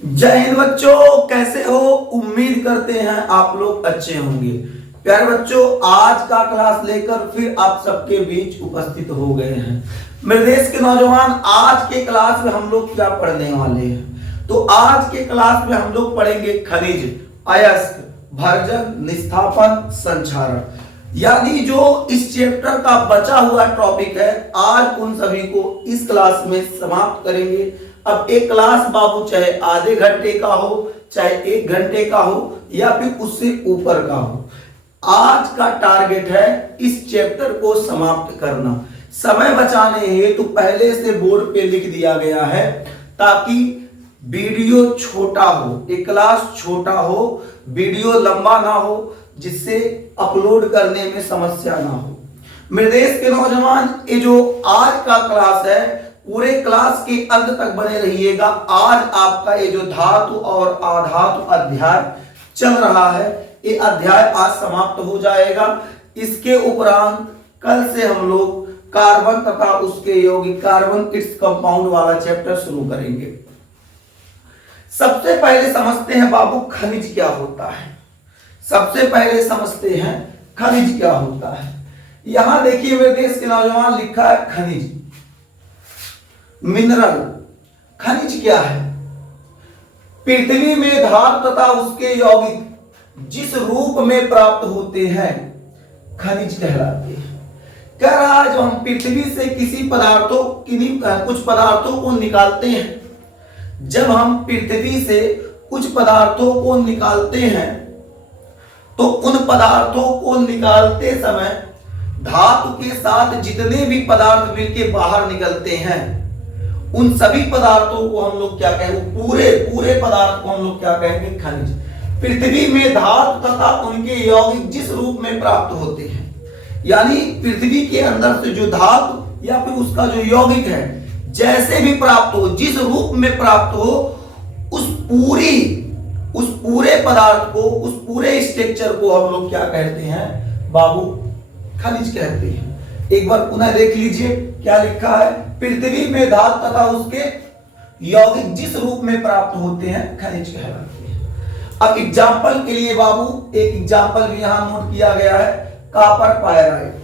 जय हिंद बच्चों, कैसे हो? उम्मीद करते हैं आप लोग अच्छे होंगे। प्यारे बच्चों, आज का क्लास लेकर फिर आप सबके बीच उपस्थित हो गए हैं। मेरे देश के नौजवान, आज के क्लास में हम लोग क्या पढ़ने वाले हैं? तो आज के क्लास में हम लोग पढ़ेंगे खनिज, अयस्क, भर्जन, निस्थापन, संक्षारण। यानी जो इस चैप्टर का बचा हुआ टॉपिक है, आज उन सभी को इस क्लास में समाप्त करेंगे। अब एक क्लास बाबू चाहे आधे घंटे का हो, चाहे 1 घंटे का हो, या फिर उससे ऊपर का हो, आज का टारगेट है इस चैप्टर को समाप्त करना। समय बचाने हेतु पहले से बोर्ड पे लिख दिया गया है, ताकि वीडियो छोटा हो, एक क्लास छोटा हो, वीडियो लंबा ना हो, जिससे अपलोड करने में समस्या ना हो। मेरे देश के नौजवान, ये जो आज का क्लास है, पूरे क्लास के अंत तक बने रहिएगा। आज आपका ये जो धातु और अधातु अध्याय चल रहा है, ये अध्याय आज समाप्त हो जाएगा। इसके उपरांत कल से हम लोग कार्बन तथा उसके यौगिक, कार्बन इट्स कंपाउंड वाला चैप्टर शुरू करेंगे। सबसे पहले समझते हैं बाबू, खनिज क्या होता है। सबसे पहले समझते हैं खनिज क्या होता है। यहां देखिए मेरे देश के नौजवान, लिखा है खनिज, मिनरल। खनिज क्या है? पृथ्वी में धातु तथा उसके यौगिक जिस रूप में प्राप्त होते हैं, खनिज कहलाते हैं। कह रहा है, जब हम पृथ्वी से किसी पदार्थों कुछ पदार्थों को निकालते हैं, जब हम पृथ्वी से कुछ पदार्थों को निकालते हैं, तो उन पदार्थों को निकालते समय धातु के साथ जितने भी पदार्थ मिलकर बाहर निकलते हैं, उन सभी पदार्थों को हम लोग क्या कहेंगे? पूरे पदार्थ को हम लोग क्या कहेंगे? खनिज। पृथ्वी में धातु तथा उनके यौगिक जिस रूप में प्राप्त होते हैं, यानी पृथ्वी के अंदर से जो धातु या फिर उसका जो यौगिक है, जैसे भी प्राप्त हो, जिस रूप में प्राप्त हो, उस पूरे पदार्थ को, उस पूरे स्ट्रक्चर को हम लोग क्या कहते हैं बाबू? खनिज कहते हैं। एक बार पुनः देख लीजिए क्या लिखा है, पृथ्वी में धातु तथा उसके यौगिक जिस रूप में प्राप्त होते हैं, खनिज कहलाते हैं। अब एग्जाम्पल के लिए बाबू एक एग्जाम्पल भी यहां नोट किया गया है, कॉपर पायराइट।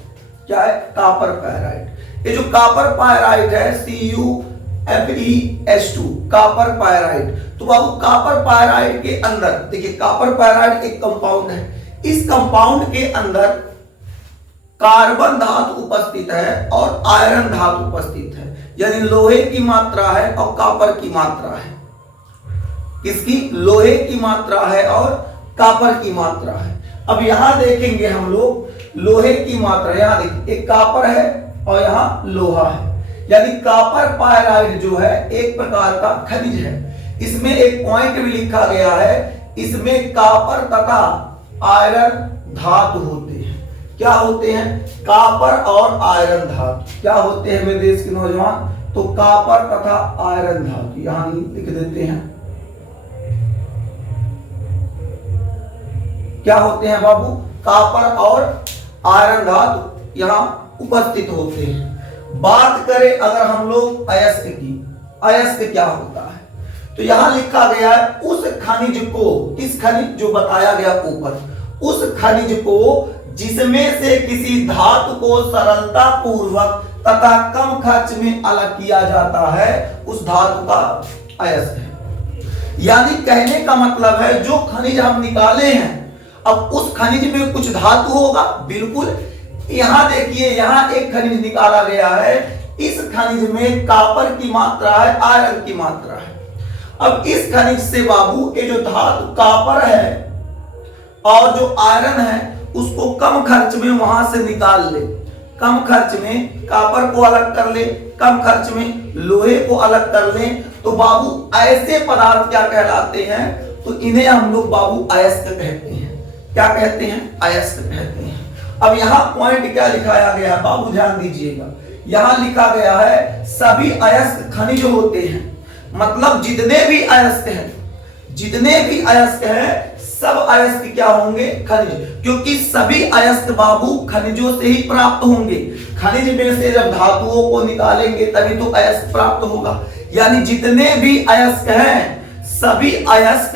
क्या है? Copper pyrite. ये जो कॉपर पायराइट है, CuFeS2, कॉपर पायराइट। तो बाबू कॉपर पायराइट के अंदर देखिए, कॉपर पायराइट एक कंपाउंड है। इस कंपाउंड के अंदर कार्बन धातु उपस्थित है और आयरन धातु उपस्थित है, यानी लोहे की मात्रा है और कॉपर की मात्रा है। किसकी? लोहे की मात्रा है और कॉपर की मात्रा है। अब यहां देखेंगे हम लोग लोहे की मात्रा, यहां देखिए एक कॉपर है और यहां लोहा है, यानी कॉपर पायराइट जो है एक प्रकार का खनिज है। इसमें एक पॉइंट भी लिखा गया है, इसमें कॉपर तथा आयरन धातु होते हैं। क्या होते हैं? कॉपर और आयरन धातु क्या होते हैं मेरे देश के नौजवान? तो कॉपर तथा आयरन धातु यहां लिख देते हैं। क्या होते हैं बाबू? कॉपर और आयरन धातु यहां उपस्थित होते हैं। बात करें अगर हम लोग अयस्क की, अयस्क क्या होता है? तो यहां लिखा गया है, उस खनिज को, किस खनिज? जो बताया गया ऊपर, उस खनिज को जिसमें से किसी धातु को सरलता पूर्वक तथा कम खर्च में अलग किया जाता है, उस धातु का अयस्क है। यानी कहने का मतलब है, जो खनिज हम निकाले हैं, अब उस खनिज में कुछ धातु होगा, बिल्कुल। यहां देखिए, यहां एक खनिज निकाला गया है, इस खनिज में कॉपर की मात्रा है, आयरन की मात्रा है। अब इस खनिज से बाबू ये जो धातु कॉपर है और जो आयरन है, उसको कम खर्च में वहां से निकाल ले। कम खर्च में कॉपर को अलग कर ले, कम खर्च में लोहे को अलग कर ले, तो बाबू ऐसे पदार्थ क्या कहलाते हैं? तो इन्हें हम लोग बाबू अयस्क कहते हैं। क्या कहते हैं? अयस्क कहते हैं। अब यहां पॉइंट क्या लिखाया गया है बाबू, ध्यान दीजिएगा। यहां लिखा गया है, सभी अयस्क खनिज होते हैं। मतलब जितने भी अयस्क हैं, जितने भी अयस्क हैं, सब अयस्क क्या होंगे? खनिज। क्योंकि सभी अयस्क बाबू खनिजों से ही प्राप्त होंगे। खनिज में से जब धातुओं को निकालेंगे तभी तो अयस्क प्राप्त होगा। यानी जितने भी अयस्क हैं, सभी अयस्क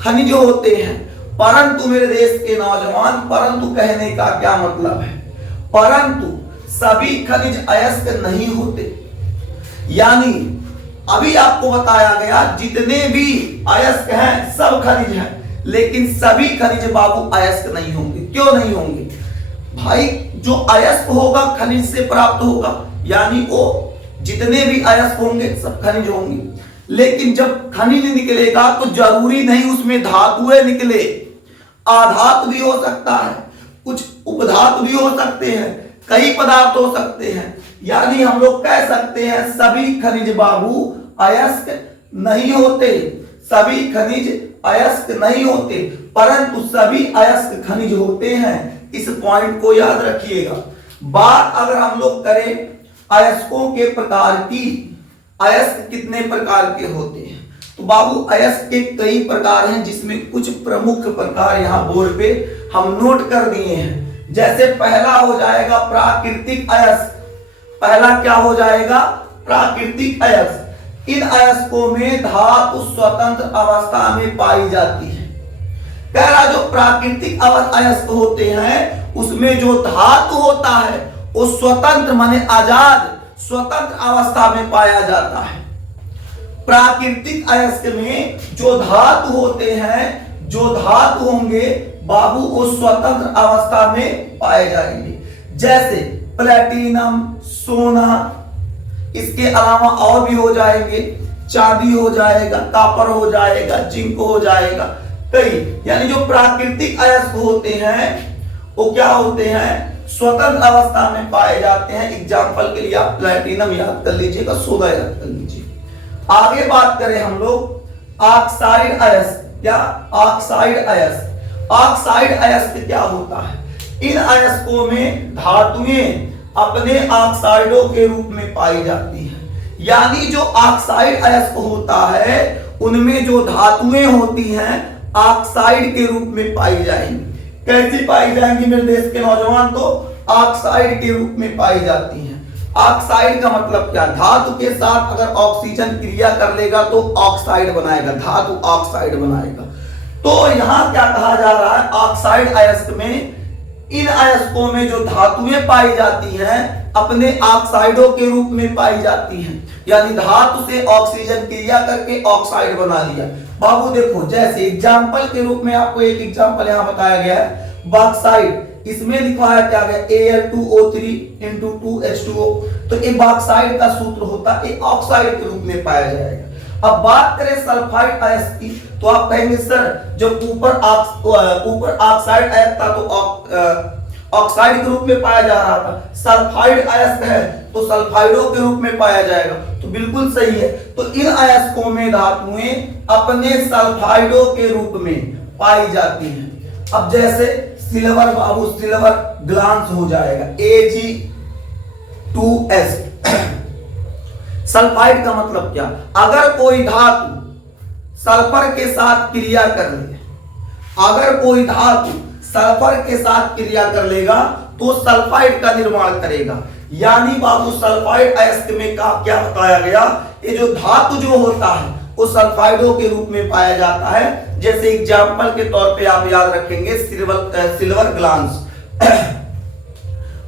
खनिज होते हैं। परंतु मेरे देश के नौजवान, परंतु कहने का क्या मतलब है, परंतु सभी खनिज अयस्क नहीं होते। यानी अभी आपको बताया गया जितने भी अयस्क हैं सब खनिज हैं, लेकिन सभी खनिज बाबू अयस्क नहीं होंगे। क्यों नहीं होंगे भाई? जो अयस्क होगा खनिज से प्राप्त होगा, यानी वो जितने भी अयस्क होंगे सब खनिज होंगे। लेकिन जब खनिज निकलेगा तो जरूरी नहीं उसमें धातुएं निकले, आधातु भी हो सकता है, कुछ उपधातु भी हो सकते हैं, कई पदार्थ हो सकते हैं। यानी हम लोग कह सकते हैं सभी खनिज बाबू अयस्क नहीं होते, सभी खनिज अयस्क नहीं होते, परंतु सभी अयस्क खनिज होते हैं। इस पॉइंट को याद रखिएगा। बात अगर हम लोग करें अयस्कों के प्रकार की, अयस्क कितने प्रकार के होते हैं, तो बाबू अयस्क के कई प्रकार हैं, जिसमें कुछ प्रमुख प्रकार यहां बोर्ड पे हम नोट कर दिए हैं। जैसे पहला हो जाएगा प्राकृतिक अयस्क। पहला क्या हो जाएगा? प्राकृतिक अयस्क। इन अयस्कों में धातु स्वतंत्र अवस्था में पाई जाती है। कह रहा जो प्राकृतिक अयस्क होते हैं उसमें जो धातु होता है वो स्वतंत्र माने आजाद स्वतंत्र अवस्था में पाया जाता है। प्राकृतिक अयस्क में जो धातु होते हैं, जो धातु होंगे बाबू वो स्वतंत्र अवस्था में पाए जाएंगे। जैसे प्लेटिनम, सोना, इसके अलावा और भी हो जाएंगे, चांदी हो जाएगा, कॉपर हो जाएगा, जिंक हो जाएगा, कई। यानी जो प्राकृतिक अयस्क होते हैं वो क्या होते हैं? स्वतंत्र अवस्था में पाए जाते हैं। एग्जाम्पल के लिए आप प्लेटिनम याद कर लीजिएगा, सोना याद कर लीजिए। आगे बात करें हम लोग ऑक्साइड अयस्क। क्या? ऑक्साइड अयस्क। ऑक्साइड अयस्क क्या होता है? इन अयस्कों में धातुएं अपने ऑक्साइडों के रूप में पाई जाती हैं। यानी जो ऑक्साइड अयस्क होता है उनमें जो धातुएं होती हैं ऑक्साइड के रूप में पाई जाएंगी। कैसी पाई जाएंगी मेरे देश के नौजवान? तो ऑक्साइड के रूप में पाई जाती हैं। ऑक्साइड का मतलब क्या? धातु के साथ अगर ऑक्सीजन क्रिया कर लेगा तो ऑक्साइड बनाएगा, धातु ऑक्साइड बनाएगा। तो यहां क्या कहा जा रहा है? ऑक्साइड अयस्क में इन अयस्कों में जो धातुएं पाई जाती हैं अपने ऑक्साइडों के रूप में पाई जाती हैं। यानी धातु से ऑक्सीजन क्रिया करके ऑक्साइड बना लिया। बाबू देखो, जैसे एग्जाम्पल के रूप में आपको एक एग्जाम्पल यहां बताया गया है, बॉक्साइड। इसमें लिखा है क्या गया? Al2O3 × 2H2O। तो ये बॉक्साइड का सूत्र होता है, ऑक्साइड के रूप में पाया जाएगा। अब बात करें सल्फाइड अयस्क की, तो आप कहेंगे सर जब ऊपर ऑक्साइड अयस्क था तो ऑक्साइड के रूप में पाया जा रहा था, सल्फाइड अयस्क है तो सल्फाइडों के रूप में पाया जाएगा। तो बिल्कुल सही है। तो इन अयस्कों में धातुएं अपने सल्फाइडों के रूप में पाई जाती हैं। अब जैसे सिल्वर बाबू, सिल्वर ग्लांस हो जाएगा, Ag2S। सल्फाइड का मतलब क्या? अगर कोई धातु सल्फर के साथ क्रिया कर ले, अगर कोई धातु सल्फर के साथ क्रिया कर लेगा तो सल्फाइड का निर्माण करेगा। यानी बाबू सल्फाइड अयस्क में क्या बताया गया? ये जो धातु जो होता है वो सल्फाइडों के रूप में पाया जाता है। जैसे एग्जाम्पल के तौर पे आप याद रखेंगे सिल्वर ग्लांस।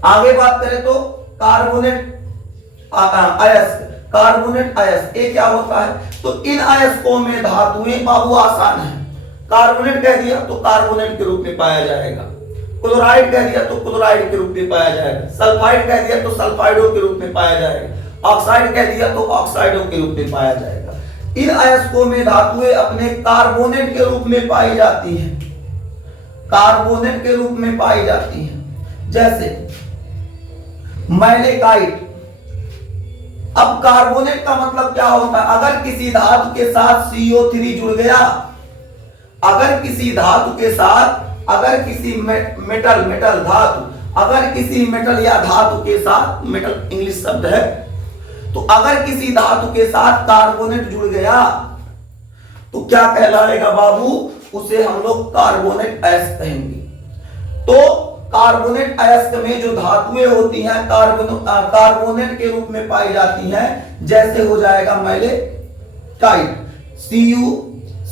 आगे बात करें तो कार्बोनेट अयस्क। कार्बोनेट अयस्क ये क्या होता है? तो इन अयस्कों में धातुएं बाबू आसान है। कार्बोनेट कह दिया तो कार्बोनेट के रूप में पाया जाएगा, क्लोराइड कह दिया तो क्लोराइड के रूप में पाया जाएगा, सल्फाइड कह दिया तो सल्फाइडों के रूप में पाया जाएगा, ऑक्साइड कह दिया तो ऑक्साइडों के रूप में पाया जाएगा। इन अयस्कों में धातुएं अपने कार्बोनेट के रूप में पाई जाती हैं, कार्बोनेट के रूप में पाई जाती हैं। जैसे मैलेकाइट। अब कार्बोनेट का मतलब क्या होता है? अगर किसी धातु के साथ CO3 जुड़ गया, अगर किसी धातु के साथ, अगर किसी मेटल धातु, अगर किसी मेटल या धातु के साथ, मेटल इंग्लिश शब्द है, तो अगर किसी धातु के साथ कार्बोनेट जुड़ गया तो क्या कहलाएगा बाबू? उसे हम लोग कार्बोनेट अयस्क कहेंगे। तो कार्बोनेट अयस्क में जो धातुएं होती हैं कार्बोनेट के रूप में पाई जाती हैं। जैसे हो जाएगा मैलेकाइट,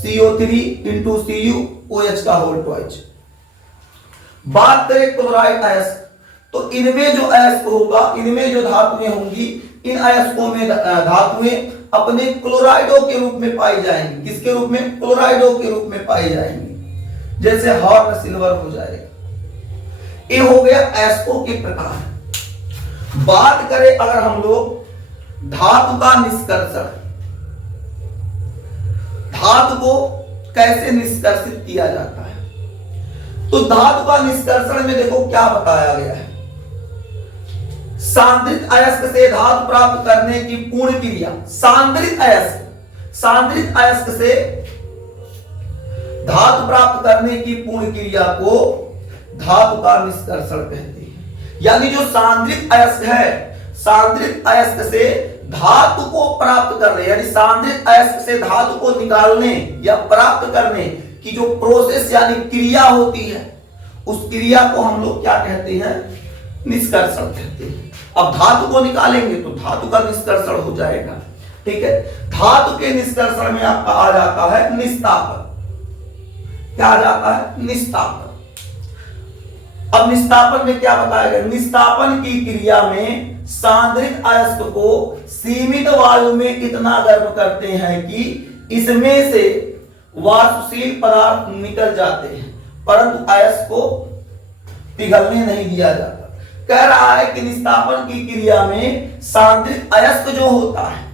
CO3 इंटू CuOH का होल ट्वाइस। बात करें क्लोराइड अयस्क, तो इनमें जो अयस्क होगा, इनमें जो धातुएं होंगी, इन अयस्कों में धातुएं अपने क्लोराइडों के रूप में पाई जाएंगी। किसके रूप में? क्लोराइडों के रूप में पाई जाएंगी। जैसे हॉर्न सिल्वर हो जाएगा। ये हो गया अयस्कों के प्रकार। बात करें अगर हम लोग धातु का निष्कर्षण, धातु को कैसे निष्कर्षित किया जाता है, तो धातु का निष्कर्षण में देखो क्या बताया गया है। सांद्रित अयस्क से धातु प्राप्त करने की पूर्ण क्रिया, सांद्रित अयस्क से धातु प्राप्त करने की पूर्ण क्रिया को धातु का निष्कर्षण कहते हैं। यानी जो सांद्रित अयस्क है, सांद्रित अयस्क से धातु को प्राप्त करने, यानी सांद्रित अयस्क से धातु को निकालने या प्राप्त करने की जो प्रोसेस यानी क्रिया होती है, उस क्रिया को हम लोग क्या कहते हैं? निष्कर्षण कहते हैं। अब धातु को निकालेंगे तो धातु का निष्कर्षण हो जाएगा। ठीक है, धातु के निष्कर्षण में आपका आ जाता है निस्तापन। क्या आ जाता है? निस्तापन। अब निस्तापन में क्या बताया गया? निस्तापन की क्रिया में सांद्रित अयस्क को सीमित वायु में इतना गर्म करते हैं कि इसमें से वाष्पशील पदार्थ निकल जाते हैं, परंतु अयस्क को पिघलने नहीं दिया जाता। कह रहा है कि निस्तापन की क्रिया में सांद्रित अयस्क जो होता है,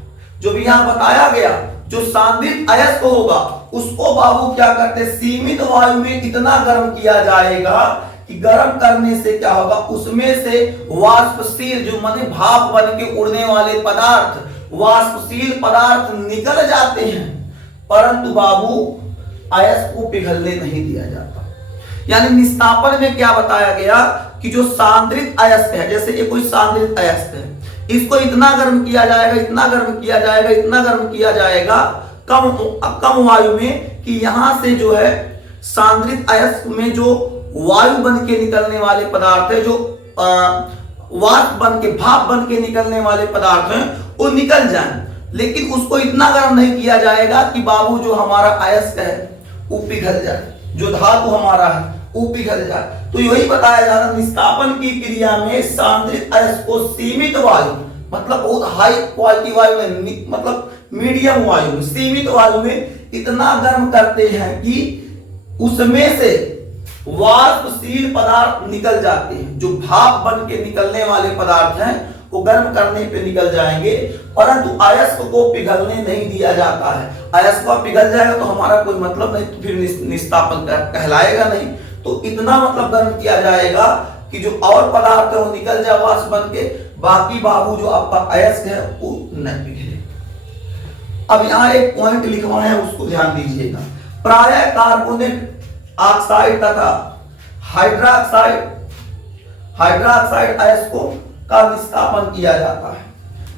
जो भी यहां बताया गया, जो सांद्रित अयस्क होगा उसको बाबू क्या करते? सीमित वायु में इतना गर्म किया जाएगा कि गर्म करने से क्या होगा? उसमें से वाष्पशील, जो माने भाप बन के उड़ने वाले पदार्थ, वाष्पशील पदार्थ निकल जाते हैं, परंतु बाबू अयस्क को पिघलने नहीं दिया जाता। यानी निस्तापन में क्या बताया गया कि जो सांद्रित अयस्क है, जैसे ये कोई सांद्रित अयस्क है, इसको इतना गर्म किया जाएगा, इतना गर्म किया जाएगा, इतना गर्म किया जाएगा कम वायु में कि यहां से जो है सांद्रित अयस्क में जो वायु बन के निकलने वाले पदार्थ है, जो वाष्प बन के, भाप बन के निकलने वाले पदार्थ हैं, वो निकल जाए। लेकिन उसको इतना गर्म नहीं किया जाएगा कि बाबू जो हमारा अयस्क है वो पिघल जाए, जो धातु हमारा है वो पिघल जाए। तो यही बताया जा रहा है, निस्तापन की क्रिया में सांद्रित अयस्क को सीमित वायु, मतलब बहुत हाई क्वालिटी वायु में, मतलब मीडियम वायु में, सीमित वायु में इतना गर्म करते हैं कि उसमें से वाष्पशील पदार्थ निकल जाते हैं। जो भाप बन के निकलने वाले पदार्थ हैं वो गर्म करने पे निकल जाएंगे, परंतु अयस्क को पिघलने नहीं दिया जाता है। अयस्क को पिघल जाएगा तो हमारा कोई मतलब नहीं, तो फिर निस्तापन कहलाएगा नहीं। तो इतना मतलब गर्म किया जाएगा कि जो और पदार्थ है वो निकल जाए वाष्प बन के, बाकी बाबू जो आपका अयस्क है वो न पिघले। अब यहाँ एक पॉइंट लिखवाए हैं, उसको ध्यान दीजिएगा। प्रायः कार्बोनेट ऑक्साइड तथा हाइड्रोक्साइड अयस्कों का निस्तापन किया जाता है।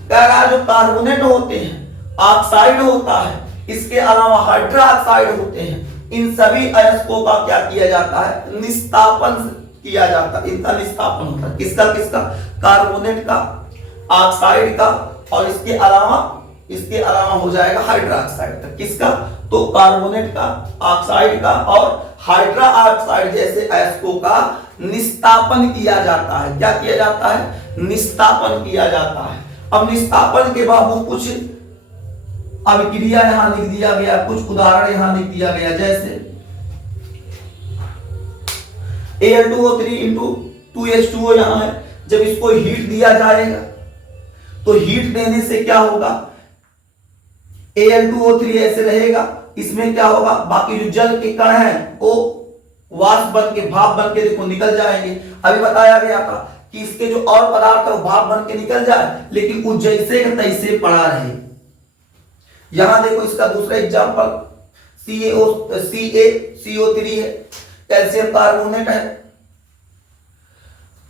कह रहा है जो कार्बोनेट होते हैं, ऑक्साइड होता है, इसके अलावा हाइड्रोक्साइड होते हैं, इन सभी अयस्कों का क्या किया जाता है? निस्तापन किया जाता है। इनका निस्तापन होता है। किसका किसका? कार्बोनेट का, ऑक्साइड का, और इसके अलावा हो जाएगा हाइड्रोक्साइड का। किसका? तो कार्बोनेट का, ऑक्साइड का और हाइड्रो ऑक्साइड जैसे अयस्कों का निस्तापन किया जाता है। क्या किया जाता है? निस्तापन किया जाता है। अब निस्तापन के बाबू कुछ अभिक्रिया यहां लिख दिया गया, कुछ उदाहरण यहां लिख दिया गया। जैसे Al2O3 इंटू 2H2O यहां है। जब इसको हीट दिया जाएगा तो हीट देने से क्या होगा? Al2O3 ऐसे रहेगा, इसमें क्या होगा? बाकी जो जल के कण हैं वो वाष्प बन के, भाप बन के देखो निकल जाएंगे। अभी बताया गया था कि इसके जो और पदार्थ है वो भाप बन के निकल जाए, लेकिन वो जैसे का तैसे पड़ा रहे। यहां देखो इसका दूसरा एग्जांपल CO3 है, कैल्शियम कार्बोनेट है।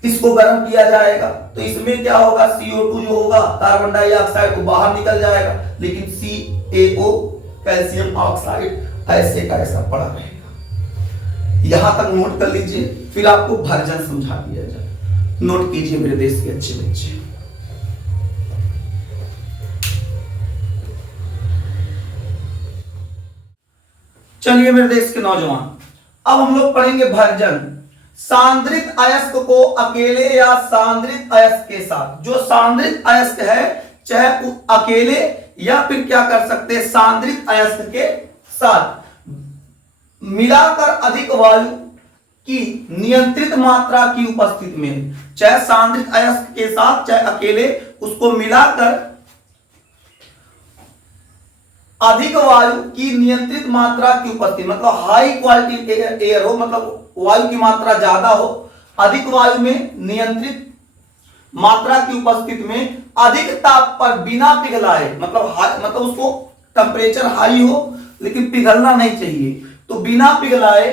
इसको गर्म किया जाएगा तो इसमें क्या होगा? CO2 जो होगा, कार्बन डाइऑक्साइड, को बाहर निकल जाएगा, लेकिन CaO कैल्शियम ऑक्साइड ऐसे का ऐसा पड़ा रहेगा। यहां तक नोट कर लीजिए, फिर आपको भर्जन समझा दिया जाए। नोट कीजिए मेरे देश के अच्छे बच्चे। चलिए मेरे देश के नौजवान, अब हम लोग पढ़ेंगे भर्जन। सांद्रित अयस्क को अकेले या सांद्रित अयस्क के साथ। जो सांद्रित अयस्क है चाहे वो अकेले या फिर क्या कर सकते हैं सांद्रित अयस्क के साथ मिलाकर अधिक वायु की नियंत्रित मात्रा की उपस्थिति में, चाहे सांद्रित अयस्क के साथ चाहे अकेले, उसको मिलाकर अधिक वायु की नियंत्रित मात्रा की उपस्थिति, मतलब हाई क्वालिटी एयर हो, मतलब वायु की मात्रा ज्यादा हो, अधिक वायु में नियंत्रित मात्रा की उपस्थिति में अधिक ताप पर बिना पिघलाए, मतलब उसको टेम्परेचर हाई हो लेकिन पिघलना नहीं चाहिए, तो बिना पिघलाए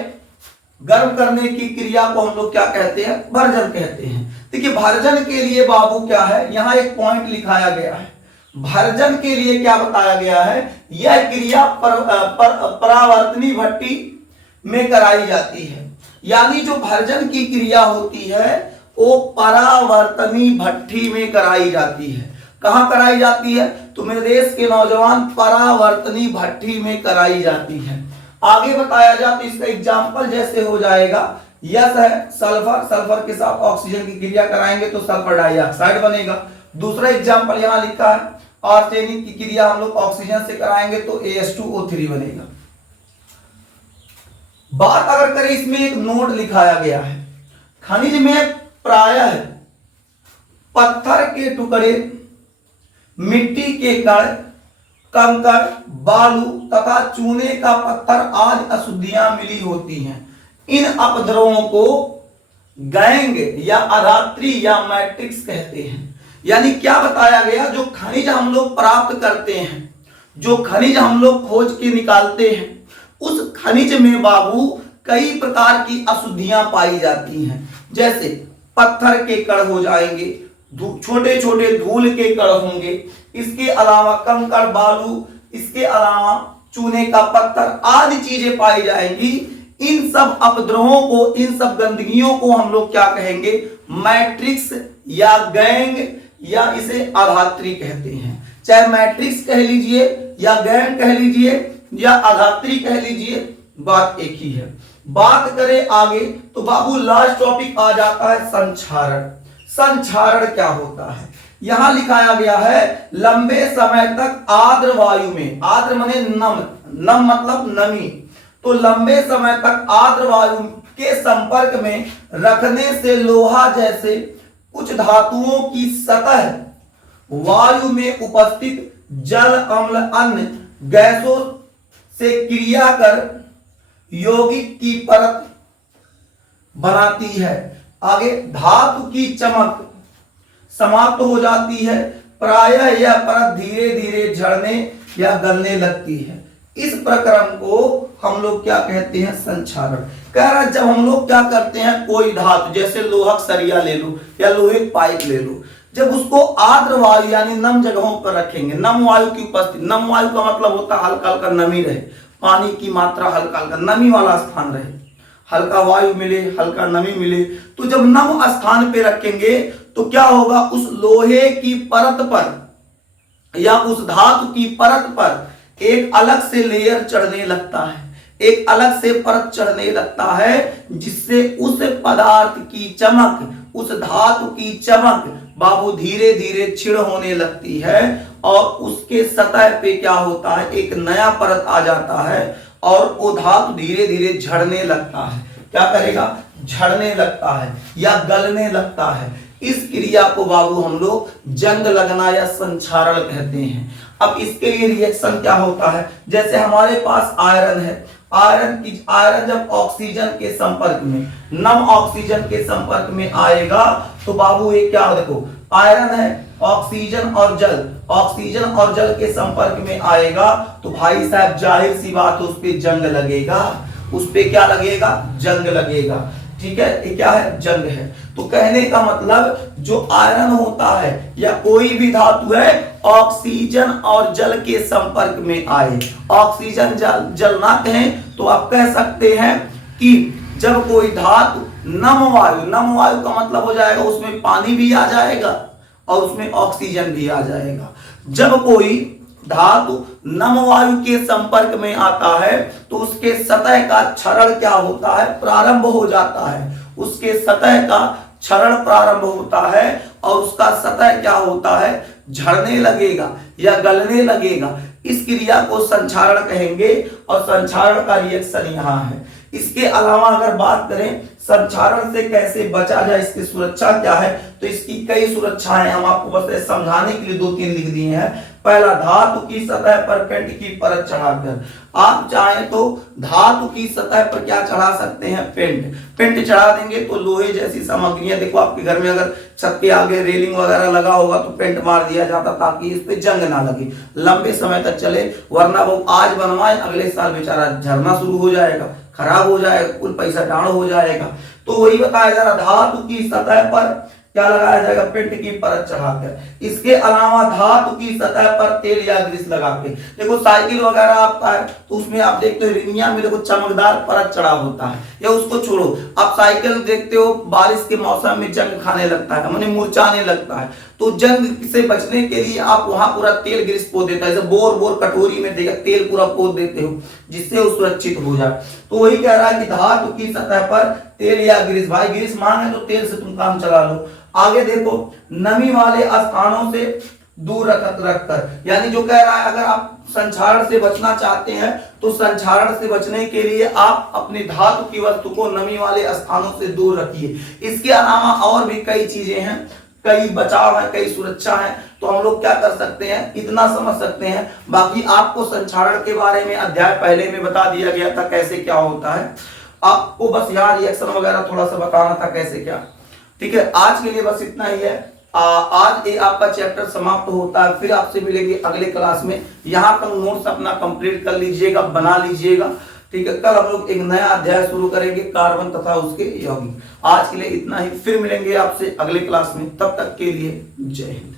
गर्म करने की क्रिया को हम लोग क्या कहते हैं, भर्जन कहते हैं। देखिए भर्जन के लिए बाबू क्या है, यहां एक पॉइंट लिखाया गया है। भर्जन के लिए क्या बताया गया है, यह क्रिया परावर्तनी भट्टी में कराई जाती है। यानी जो भर्जन की क्रिया होती है वो परावर्तनी भट्टी में कराई जाती है। कहां कराई जाती है, तो मेरे देश के नौजवान परावर्तनी भट्टी में कराई जाती है। आगे बताया जाए तो इसका एग्जाम्पल जैसे हो जाएगा, यस है सल्फर, सल्फर के साथ ऑक्सीजन की क्रिया कराएंगे तो सल्फर डाइऑक्साइड बनेगा। दूसरा एग्जाम्पल यहां लिखा है, आर्सेनिक की क्रिया हम लोग ऑक्सीजन से कराएंगे तो AS2O3 बनेगा। बात अगर करें, इसमें एक नोट लिखाया गया है, खनिज में प्रायः पत्थर के टुकड़े, मिट्टी के कण, कंकड़, बालू तथा चूने का पत्थर आदि अशुद्धियां मिली होती हैं। इन अपद्रवों को गैंग या अधात्री या मैट्रिक्स कहते हैं। यानी क्या बताया गया, जो खनिज हम लोग प्राप्त करते हैं, जो खनिज हम लोग खोज के निकालते हैं, उस खनिज में बाबू कई प्रकार की अशुद्धियां पाई जाती हैं। जैसे पत्थर के कण हो जाएंगे, छोटे छोटे धूल के कण होंगे, इसके अलावा कंकड़, बालू, इसके अलावा चूने का पत्थर आदि चीजें पाई जाएंगी। इन सब अपद्रवों को, इन सब गंदगियों को हम लोग क्या कहेंगे, मैट्रिक्स या गैंग या इसे अधात्री कहते हैं। चाहे मैट्रिक्स कह लीजिए या गैंग कह लीजिए या अधात्री कह लीजिए, बात एक ही है। बात करें आगे तो बाबू लास्ट टॉपिक आ जाता है संक्षारण। संक्षारण क्या होता है, यहां लिखाया गया है, लंबे समय तक आर्द्र वायु में, आर्द्र माने नम, नम मतलब नमी, तो लंबे समय तक आर्द्र वायु के संपर्क में रखने से लोहा जैसे कुछ धातुओं की सतह वायु में उपस्थित जल, अम्ल, अन्य गैसों से क्रिया कर यौगिक की परत बनाती है। आगे धातु की चमक समाप्त हो जाती है, प्रायः यह परत धीरे धीरे झड़ने या गलने लगती है। इस प्रक्रम को हम लोग क्या कहते हैं, संक्षारण। कह रहा है जब हम लोग क्या करते हैं, कोई धातु जैसे लोहा सरिया ले लो या लोहे पाइप ले लो, जब उसको आर्द्र वायु यानी नम जगहों पर रखेंगे, नम वायु की उपस्थिति, नम वायु का मतलब होता है हल्का हल्का नमी रहे, पानी की मात्रा हल्का हल्का नमी वाला स्थान रहे, हल्का वायु मिले, हल्का नमी मिले, तो जब नम स्थान पे रखेंगे तो क्या होगा, उस लोहे की परत पर या उस धातु की परत पर एक अलग से लेयर चढ़ने लगता है, एक अलग से परत चढ़ने लगता है, जिससे उस पदार्थ की चमक, उस धातु की चमक बाबू धीरे धीरे क्षीण होने लगती है और उसके सतह पे क्या होता है, एक नया परत आ जाता है और वो धातु धीरे धीरे झड़ने लगता है। क्या करेगा, झड़ने लगता है या गलने लगता है। इस क्रिया को बाबू हम लोग जंग लगना या संक्षारण कहते हैं। अब इसके लिए रिएक्शन क्या होता है, जैसे हमारे पास आयरन है, आयरन जब ऑक्सीजन के संपर्क में, नम ऑक्सीजन के संपर्क में आएगा तो बाबू ये क्या, देखो आयरन है, ऑक्सीजन और जल, ऑक्सीजन और जल के संपर्क में आएगा तो भाई साहब जाहिर सी बात उस पे जंग लगेगा, उस पे क्या लगेगा, जंग लगेगा। ठीक है, ये क्या है, जंग है। तो कहने का मतलब जो आयरन होता है या कोई भी धातु है, ऑक्सीजन और जल के संपर्क में आए, ऑक्सीजन जल ना कहें तो आप कह सकते हैं कि जब कोई धातु नम वायु का मतलब हो जाएगा उसमें पानी भी आ जाएगा और उसमें ऑक्सीजन भी आ जाएगा। जब कोई धातु नम वायु के संपर्क में आता है तो उसके सतह का क्षरण क्या होता है, प्रारंभ हो जाता है। उसके सतह का क्षरण प्रारंभ होता है और उसका सतह क्या होता है, झड़ने लगेगा या गलने लगेगा। इस क्रिया को संक्षारण कहेंगे और संक्षारण का रिएक्शन यहाँ है। इसके अलावा अगर बात करें संक्षारण से कैसे बचा जाए, इसकी सुरक्षा क्या है, तो इसकी कई सुरक्षाएं हम आपको बस समझाने के लिए 2-3 लिख दिए हैं। पहला, धातु की सतह पर पेंट की परत चढ़ाकर। आप चाहें तो धातु की सतह पर क्या चढ़ा सकते हैं, पेंट चढ़ा देंगे तो लोहे जैसी सामग्रियां, देखो आपके घर में अगर छत के आगे रेलिंग वगैरह लगा होगा तो पेंट मार दिया जाता ताकि इस पे जंग ना लगे, लंबे समय तक चले, वरना वो आज बनवाए अगले साल बेचारा झरना शुरू हो जाएगा, खराब हो जाएगा, कुल पैसा डाण हो जाएगा। तो वही बताया जा रहा, धातु की सतह पर क्या लगाया जाएगा, पेंट की परत चढ़ाकर। इसके अलावा धातु की सतह पर तेल या ग्रीस लगा के, देखो साइकिल वगैरह आपका है तो उसमें आप देखते हो रिनिया में देखो चमकदार परत चढ़ा होता है, या उसको छोड़ो, आप साइकिल देखते हो बारिश के मौसम में जंग खाने लगता है, माने मुरझाने लगता है, तो जंग से बचने के लिए आप वहां पूरा तेल ग्रीस पोत देता है, जैसे बोर कटोरी में देखा तेल पूरा पोत देते हो जिससे वो सुरक्षित हो जाए। तो वही कह रहा है कि धातु की सतह पर तेल या ग्रीस, भाई ग्रीस मांगे तो तेल से तुम काम चला लो। आगे देखो, नमी वाले स्थानों से दूर रखकर, यानी जो कह रहा है अगर आप संक्षारण से बचना चाहते हैं तो संक्षारण से बचने के लिए आप अपनी धातु की वस्तु को नमी वाले स्थानों से दूर रखिए। इसके अलावा और भी कई चीजें हैं, कई बचाव है, कई सुरक्षा है, तो हम लोग क्या कर सकते हैं, इतना समझ सकते हैं। बाकी आपको संक्षारण के बारे में अध्याय पहले में बता दिया गया था कैसे क्या होता है, आपको बस यहाँ रिएक्शन वगैरह थोड़ा सा बताना था कैसे क्या। ठीक है, आज के लिए बस इतना ही है। आज ये आपका चैप्टर समाप्त होता है, फिर आपसे मिलेंगे अगले क्लास में। यहाँ तक नोट्स अपना कंप्लीट कर लीजिएगा, बना लीजिएगा। ठीक है, कल हम लोग एक नया अध्याय शुरू करेंगे, कार्बन तथा उसके यौगिक। आज के लिए इतना ही, फिर मिलेंगे आपसे अगले क्लास में, तब तक के लिए जय हिंद।